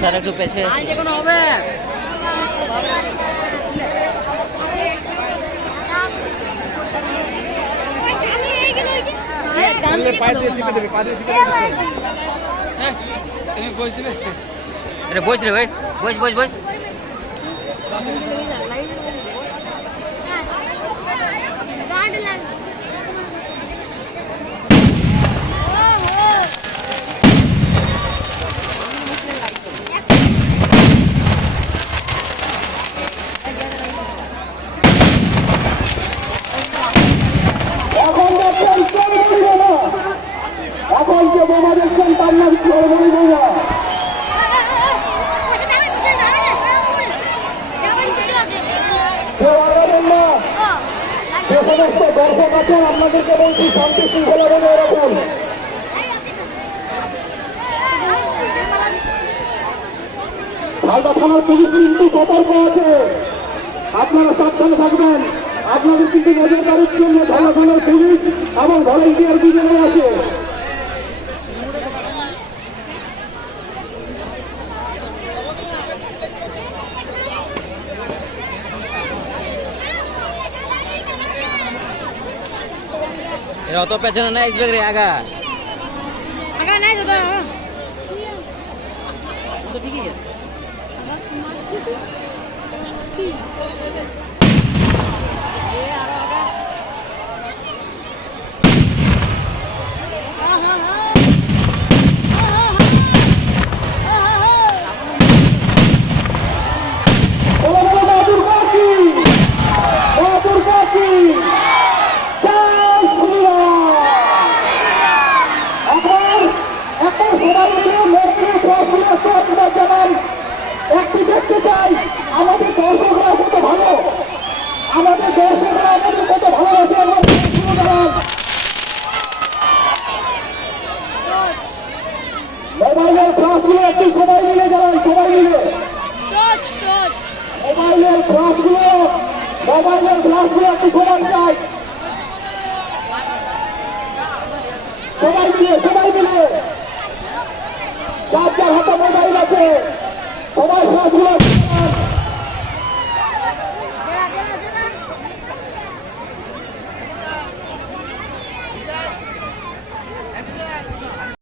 Sir একটু পেছে হবে বস রে ভাই বস বস বস এখন যে বোমা দেখছেন তার নাম চরমনি বোমা। যে সমস্ত দর্শক আছেন আপনাদেরকে বলছি শান্তি শৃঙ্খলা বজায় রাখুন। ঝালদা থানার পুলিশ কিন্তু সতর্ক আছে, আপনারা সাবধানে থাকবেন। আপনাদের কিন্তু নজরদারির জন্য ঝালদা থানার পুলিশ এবং ভলেন্টিয়ার দুজনে আছে। এরা অত পেছনে না আসবে রে আগা আগা নাই তো তো ঠিকই আছে কি এ আর আগা হ্যাঁ হ্যাঁ হ্যাঁ একটি দেখতে চাই আমাদের দর্শকরা কত ভালো, আমাদের দর্শকরা আমাদের কত ভালোবাসে। মোবাইলের ক্লাসগুলো একটু সবাই মিলে যাবেন, সবাই মিলে মোবাইলের ক্লাসগুলো একটু সবাই চাই, সবাই মিলে যার যার হাতে মোবাইল আছে সবাই ক্লাসগুলো